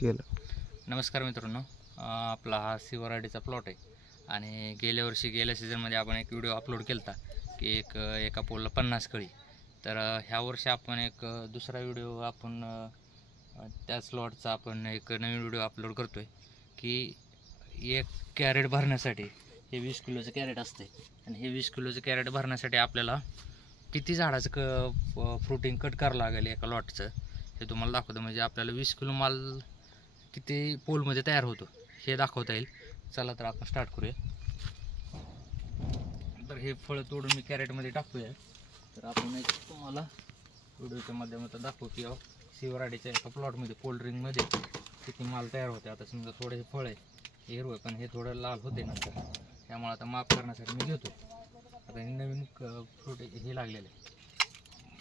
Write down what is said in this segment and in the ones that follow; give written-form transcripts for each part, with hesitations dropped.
केलं. नमस्कार मित्रांनो, आपला हा सिवराडीचा प्लॉट आहे आणि गेल्या सीझनमध्ये आपण एक व्हिडिओ अपलोड केला होता की एका पोलला 50 कळी. तर ह्या वर्षी आपण एक दुसरा व्हिडिओ आपण त्या स्लॉटचा आपण एक नवीन व्हिडिओ अपलोड करतो आहे की एक कॅरेट भरण्यासाठी हे 20 किलोचं कॅरेट असते आणि हे 20 किलोचं कॅरेट भरण्यासाठी आपल्याला किती झाडाचं फ्रुटिंग कट करावं लागेल एका लॉटचं हे तुम्हाला दाखवतो. म्हणजे आपल्याला 20 किलो माल किती पोलमध्ये तयार होतो हे दाखवता येईल. चला तर आपण स्टार्ट करूया. तर हे फळं तोडून मी कॅरेटमध्ये टाकूया. तर आपण एक तुम्हाला व्हिडिओच्या माध्यमातून दाखवू की सिवराडीच्या एका प्लॉटमध्ये पोल्ड्रिंगमध्ये किती माल तयार होते. आता समजा थोडे हे फळ आहे हिरवं पण हे थोडं लाल होते नंतर, त्यामुळे आता माप करण्यासाठी मी घेतो. आता हे नवीन फ्रूट हे लागलेले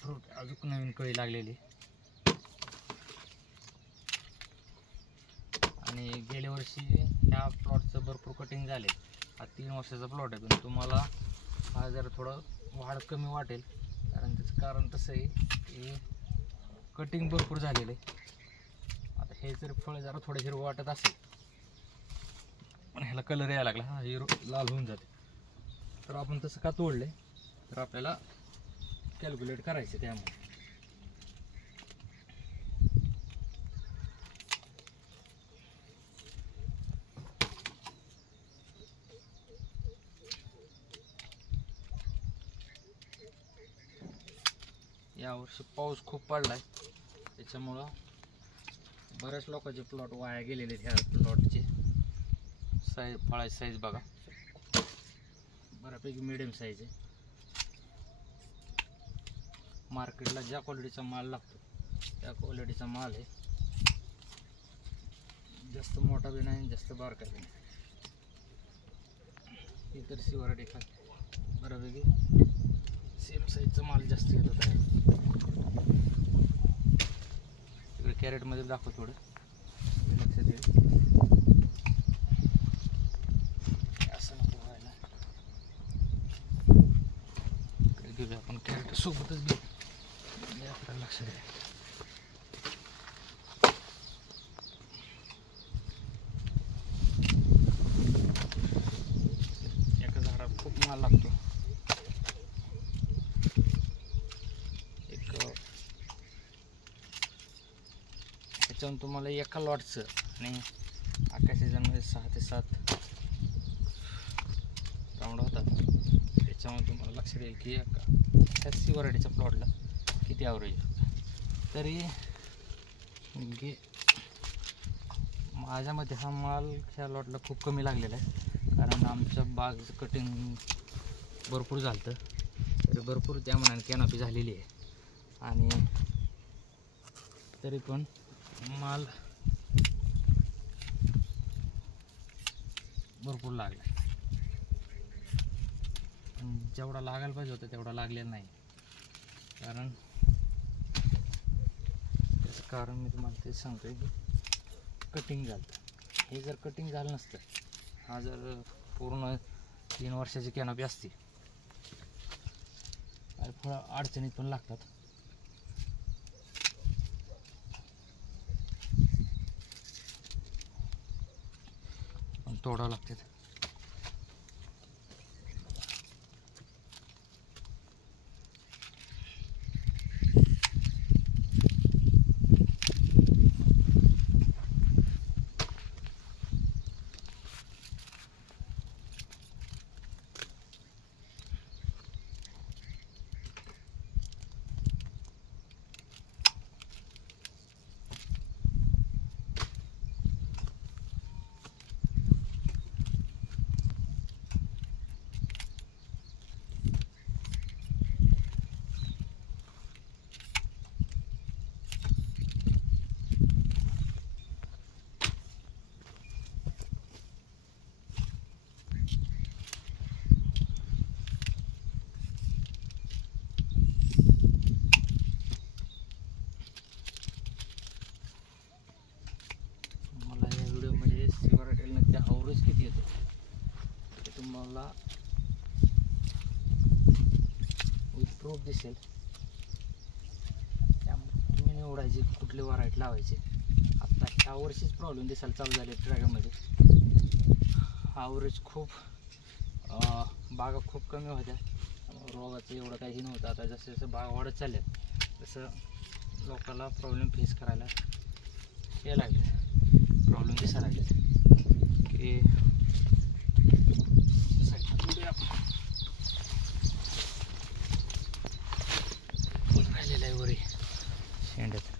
फ्रूट अजून नवीन कळी लागलेली आणि गेल्या वर्षी ह्या प्लॉटचं भरपूर कटिंग झाले. हा 3 वर्षाचा प्लॉट आहे पण तुम्हाला हा जरा थोडं वाढ कमी वाटेल कारण त्याचं कारण तसं आहे की कटिंग भरपूर झालेलं आहे. आता हे जर फळ जरा थोडं हिरवं वाटत असेल पण ह्याला कलर यायला लागला, हा हिरो लाल होऊन जाते. तर आपण तसं का तोडले तर आपल्याला कॅल्क्युलेट करायचं त्यामुळे. यावर्षी पाऊस खूप पडलाय त्याच्यामुळं बऱ्याच लोकांचे प्लॉट वाया गेलेले आहेत. ह्या प्लॉटचे फळाची साईज बघा, बऱ्यापैकी मिडियम साईज आहे. मार्केटला ज्या क्वालिटीचा माल लागतो त्या क्वालिटीचा माल आहे. जास्त मोठा बी नाही जास्त बारका बी नाही. ही तर सिवराडी खा बऱ्यापैकी सेम साईजचा माल जास्त येत होता. तिकडे कॅरेटमध्ये दाखव थोडं लक्षात येईल. असं नको व्हायला. इकडे घेऊया आपण कॅरेट सोबतच घेऊ म्हणजे आपल्याला लक्षात येईल. एका झाडात खूप माल लागतो. त्याच्यावरून तुम्हाला एका लॉटचं आणि अख्या सीझनमध्ये 6 ते 7 राऊंड होतात. त्याच्यामुळे तुम्हाला लक्षात येईल की ह्या सिवराडीच्या प्लॉटला किती ॲव्हरेज होतं. तरी माझ्यामध्ये हा माल ह्या लॉटला खूप कमी लागलेला आहे कारण आमच्या बागचं कटिंग भरपूर झालं तरी भरपूर त्या मनाने कॅनॉपी झालेली आहे आणि तरी पण माल भरपूर लागला. पण जेवढा लागायला पाहिजे होता तेवढा लागलेला नाही. कारण त्याचं कारण मी तुम्हाला तेच सांगतोय की कटिंग झालं. हे जर कटिंग झालं नसतं, हा जर पूर्ण 3 वर्षाची कॅनॉपी असती आणि फळं अडचणीत पण लागतात. तोडावं लागतात. किती येतो ते तुम्हाला विथ प्रूफ दिसेल. त्यामुळे तुम्ही निवडायचे कुठले व्हरायटी लावायचे. आता ह्या वर्षीच प्रॉब्लेम दिसायला चालू झाले ट्रॅगनमध्ये. ॲव्हरेज खूप बागा खूप कमी होत्या, रोगाचं एवढं काही नव्हतं. आता जसं जसं बागा वाढत चालल्या तसं लोकांना प्रॉब्लेम फेस करायला हे लागले, प्रॉब्लेम दिसायला लागले की राहिलेलं आहे वरी शेंड्यात.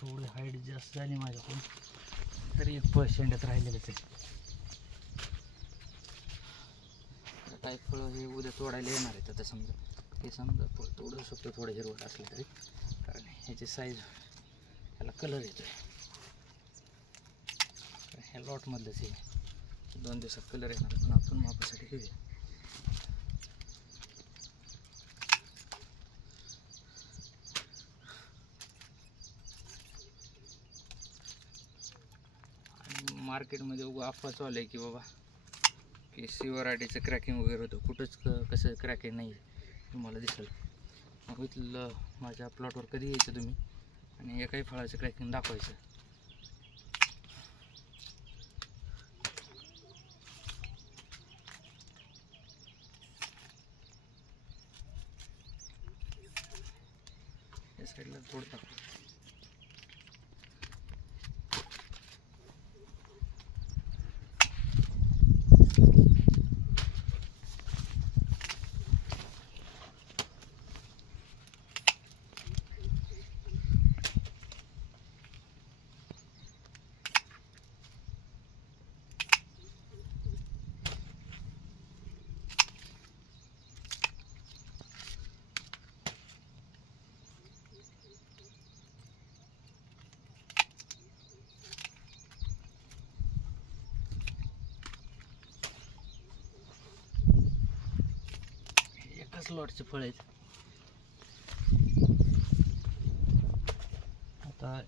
थोडी हाईट जास्त झाली माझ्याकडून, तरी एक फळ शेंड्यात राहिलेलंच आहे. काही फळं हे उद्या तोडायला येणार आहेत. आता समजा हे समजा फळ तोडू शकतो थोडं हिरवट असलं तरी, कारण ह्याची साईज ह्याला कलर येतोय. ह्या लॉटमधलंच हे 2 दिवसात कलर येणार, पण आपण मापासाठी घेऊया. मार्केटमध्ये अफवा चालू आहे की बाबा की सी व्हरायटीचं क्रॅकिंग वगैरे होतं. कुठंच कसं क्रॅकिंग नाही आहे तुम्हाला दिसेल. मग इथलं माझ्या प्लॉटवर कधी यायचं तुम्ही आणि एकाही फळाचं क्रॅकिंग दाखवायचं. या साईडला थोडं दाखव. लॉटचे फळ आहेत. आता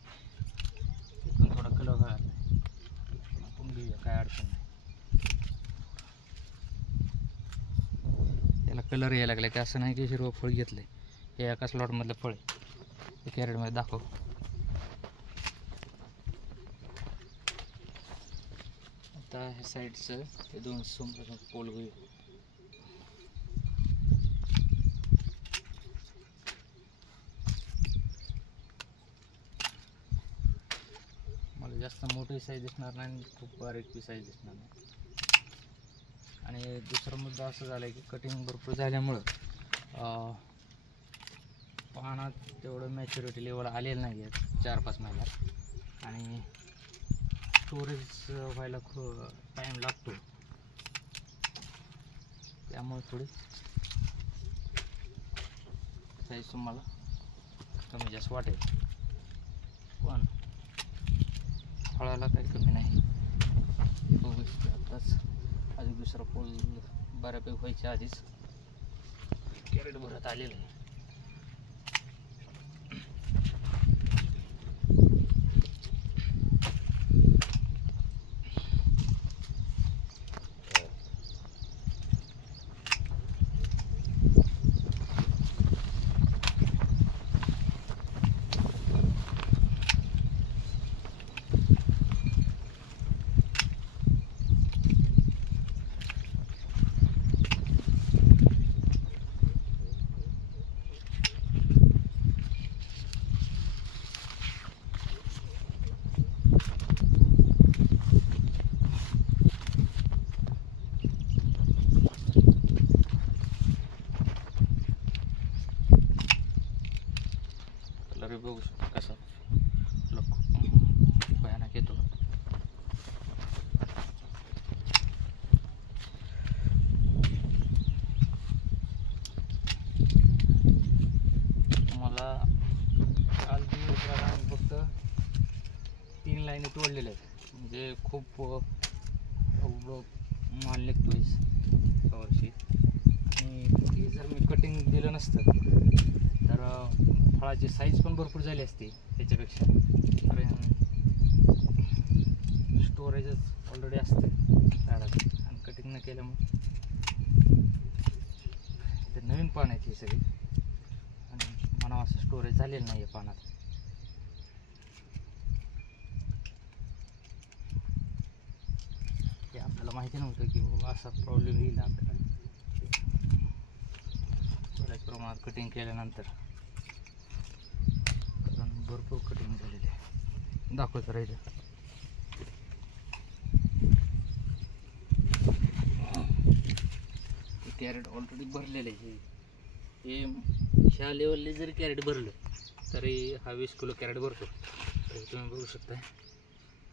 इथून थोडा कलर व्हायला आपण घेऊया, काय अडचण नाही. याला कलर यायला लागला की असं नाही की हिरवं फळ घेतलंय. हे एकाच लॉटमधलं फळ आहे. हे कॅरेटमध्ये दाखव. आता ह्या साईडचं हे 2 समोर पोल घेऊया. जास्त मोठी साईज दिसणार नाही आणि खूप बारीक बी साईज दिसणार नाही. आणि दुसरा मुद्दा असं झाला आहे की कटिंग भरपूर झाल्यामुळं पानात तेवढं मॅच्युरिटी लेवल आलेलं नाही आहे 4-5 महिन्यात, आणि स्टोरेज व्हायला खूप टाईम लागतो. त्यामुळे थोडी साईज तुम्हाला कमी जास्त वाटेल, पण फळाला काही कमी नाही. बघू शकता आताच अजून दुसरा पोल बऱ्यापैकी व्हायच्या आधीच कॅरेट भरत आलेलं आहे. बघू शकता कसा भयानक येतो. मला काल दिवसभरात आम्ही फक्त 3 लाईनी तोडलेल्या आहेत, म्हणजे खूप माल निघतोय यावर्षी. आणि हे जर मी कटिंग दिलं नसतं तर फळाची साईज पण भरपूर झाली असती त्याच्यापेक्षा, कारण स्टोरेजच ऑलरेडी असतं झाडाचं. आणि कटिंग न केल्यामुळे ते नवीन पान आहेत ही सगळी, आणि मला असं स्टोरेज झालेलं नाही आहे पानात. ते आपल्याला माहिती नव्हतं की बाबा असा प्रॉब्लेम येईल आपल्याला. बऱ्याच प्रमाणात कटिंग केल्यानंतर, कारण भरपूर कटिंग झालेली आहे. दाखवत राहिलं. कॅरेट ऑलरेडी भरलेलं आहे. हे ह्या लेवलले जरी कॅरेट भरलं तरी हा 20 किलो कॅरेट भरतो. तर तुम्ही बघू शकता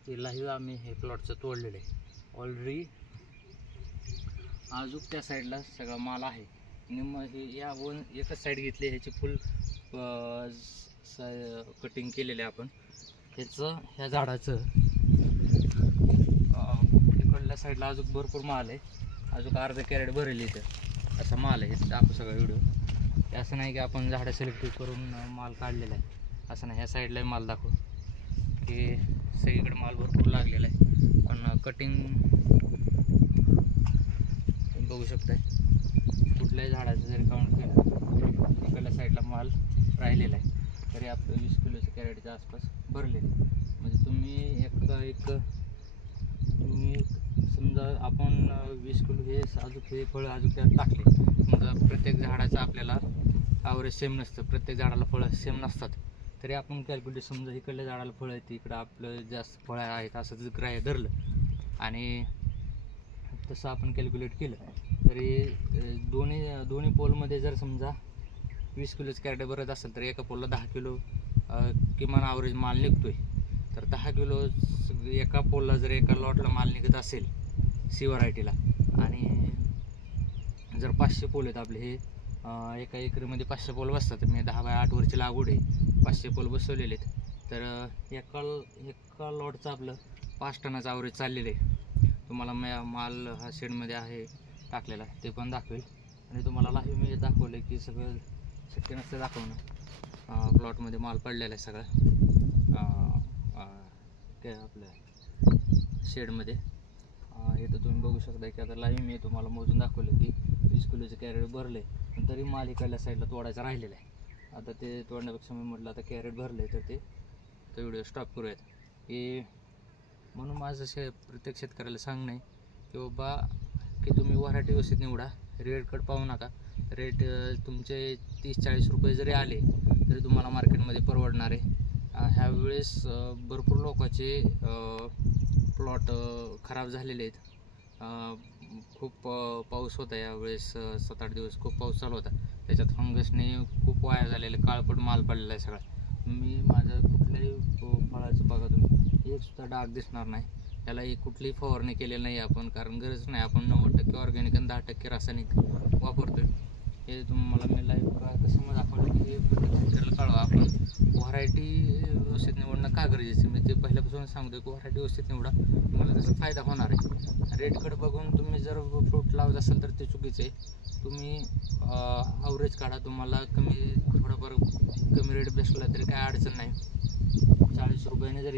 हे लाईव्ह आम्ही हे प्लॉटचं तोडलेलं आहे ऑलरेडी. अजून त्या साईडला सगळा माल आहे. निम्म हे या एकच साईड घेतली, ह्याची फुल कटिंग केलेलं आहे आपण. ह्याचं ह्या झाडाचं इकडल्या साईडला अजून भरपूर माल आहे. अजून अर्धा कॅरेट भरेल इथं असा माल आहे. हे दाखवू सगळा व्हिडिओ. असं नाही की आपण झाडं सिलेक्ट करून माल काढलेला आहे, असं नाही. ह्या साईडलाही माल दाखव की सगळीकडे माल भरपूर लागलेला आहे. पण कटिंग बघू शकताय, कुठल्याही झाडाचं जरी काउंट केलं इकडल्या साईडला माल राहिलेला आहे तरी आपलं 20 किलोचं कॅरेटच्या आसपास भरले. म्हणजे तुम्ही तुम्ही समजा आपण 20 किलो हे अजून हे फळं अजून त्यात टाकले, समजा प्रत्येक झाडाचं आपल्याला ॲव्हरेज सेम नसतं, प्रत्येक झाडाला फळं सेम नसतात, तरी आपण कॅल्क्युलेट समजा इकडल्या झाडाला फळं आहेत, इकडं आपलं जास्त फळं आहेत असं जर ग्राह्य धरलं आणि तसं आपण कॅल्क्युलेट केलं तरी दोन्ही पोलमध्ये जर समजा 20 किलोचं कॅरेट भरत असेल तर एका पोलला 10 किलो किमान ॲव्हरेज माल निघतो आहे. तर 10 किलो एका पोलला जर एका लॉटला माल निघत असेल सी व्हरायटीला, आणि जर 500 पोल आहेत आपले, हे एका एकरीमध्ये 500 पोल बसतात. मी 10 बाय 8 वरची लागवड आहे, 500 पोल बसवलेले आहेत. तर एका लॉटचं आपलं 5 टनाचं ॲव्हरेज चाललेलं आहे. तुम्हाला माल हा शेडमध्ये आहे टाकलेला, ते पण दाखवेल. आणि तुम्हाला लाईव्ह मी दाखवलं की सगळं शक्य नसतं दाखवणं. प्लॉटमध्ये माल पडलेला आहे सगळा आपल्या शेडमध्ये. हे तर तुम्ही बघू शकता की आता लाईव्ह मी तुम्हाला मोजून दाखवलं की 20 किलोचं कॅरेट भरलं आहे, पण तरी माल इकडल्या साईडला तोडायचा राहिलेला आहे. आता ते तोडण्यापेक्षा मी म्हटलं आता कॅरेट भरलं आहे तर तो व्हिडिओ स्टॉप करूयात. की म्हणून माझं प्रत्येक शेतकऱ्याला सांगणं आहे की बाबा की तुम्ही व्हरायटी व्यवस्थित निवडा, रेटकडे पाहू नका. रेट तुमचे 30-40 रुपये जरी आले तरी तुम्हाला मार्केटमध्ये परवडणार आहे. ह्यावेळेस भरपूर लोकांचे प्लॉट खराब झालेले आहेत. खूप पाऊस होता यावेळेस, 7-8 दिवस खूप पाऊस चालू होता, त्याच्यात फंगसने खूप वाया झालेलं, काळपट माल पडलेला आहे सगळा. मी माझ्या कुठल्याही फळाचं बघा तुम्ही एकसुद्धा डाग दिसणार नाही. त्याला कुठलीही फवारणी केलेली नाही आपण, कारण गरज नाही. आपण 90% ऑर्गॅनिक आणि 10% रासायनिक वापरतो आहे. हे तुम्हाला मी लाईव्ह कसं दाखवलं की हे प्रत्येक शेतकऱ्याला कळवा. आपण व्हरायटी व्यवस्थित निवडणं का गरजेचं, मी ते पहिल्यापासून सांगतो की व्हरायटी व्यवस्थित निवडा, तुम्हाला त्याचा फायदा होणार आहे. रेटकडे बघून तुम्ही जर फ्रूट लावत असाल तर ते चुकीचं आहे. तुम्ही ॲव्हरेज काढा, तुम्हाला थोडंफार कमी रेट बसला तरी काय अडचण नाही. 40 रुपयाने जर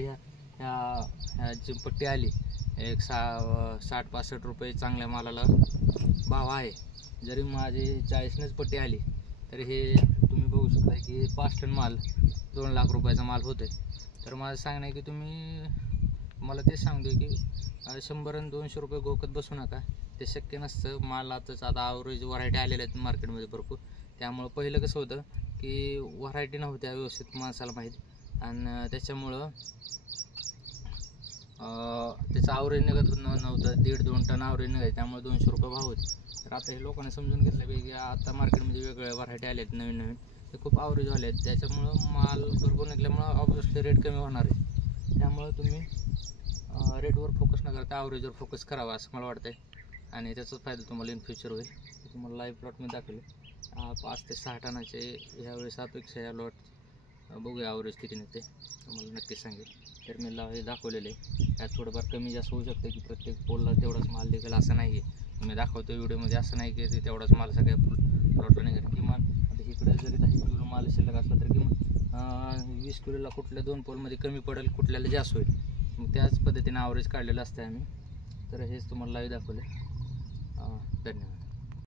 ह्याची पट्टी आली, एक 60-65 रुपये चांगल्या मालाला भाव आहे. जरी माझी 40नेच पट्टी आली तरी हे तुम्ही बघू शकता की 5 टन माल 2 लाख रुपयाचा माल होतो आहे. तर माझं सांगणं आहे की मला तेच सांगतो की 100 आणि 200 रुपये घोकत बसू नका, ते शक्य नसतं. मालातच आता ॲव्हरेज व्हरायटी आलेल्या आहेत मार्केटमध्ये भरपूर. त्यामुळं पहिलं कसं होतं की व्हरायटी नव्हत्या व्यवस्थित माणसाला माहीत, आणि त्याच्यामुळं त्याचं ॲव्हरेज निघत नव्हतं. 1.5-2 टन ॲव्हरेज निघायचं, त्यामुळे 200 रुपये भाव होते. तर आता हे लोकांनी समजून घेतलं पाहिजे की आता मार्केटमध्ये वेगवेगळ्या व्हरायटी आल्या आहेत नवीन, ते खूप ॲव्हरेज झाले आहेत. त्याच्यामुळं माल भरपूर निघल्यामुळं ऑब्वियसली रेट कमी होणार आहे. त्यामुळं तुम्ही रेटवर फोकस न करता ॲव्हरेजवर फोकस करावा असं मला वाटतं आहे, आणि त्याचाच फायदा तुम्हाला इन फ्युचर होईल. तुम्हाला लाईव्ह प्लॉटमध्ये दाखवले 5 ते 6 टनाचे ह्यावेळेस अपेक्षा या लॉट. बघूया ॲव्हरेज किती निघते, तुम्हाला नक्कीच सांगेल. तर मी हे दाखवलेले आहे. त्यात थोडंफार कमी जास्त होऊ शकतं की प्रत्येक पोलला तेवढाच माल निघेल असं नाही आहे. मी दाखवतो व्हिडिओमध्ये. असं नाही की ते तेवढाच माल सगळ्या प्लॉटला निघाला. किमान आता इकडे जरी 10 किलो माल शिल्लक असला तर किमान 20 किलोला कुठल्या 2 पोलमध्ये कमी पडेल, कुठल्याला जास्त होईल. मग त्याच पद्धतीने ॲव्हरेज काढलेलं असतं आम्ही. तर हेच तुम्हाला लाईव्ह दाखवले. धन्यवाद.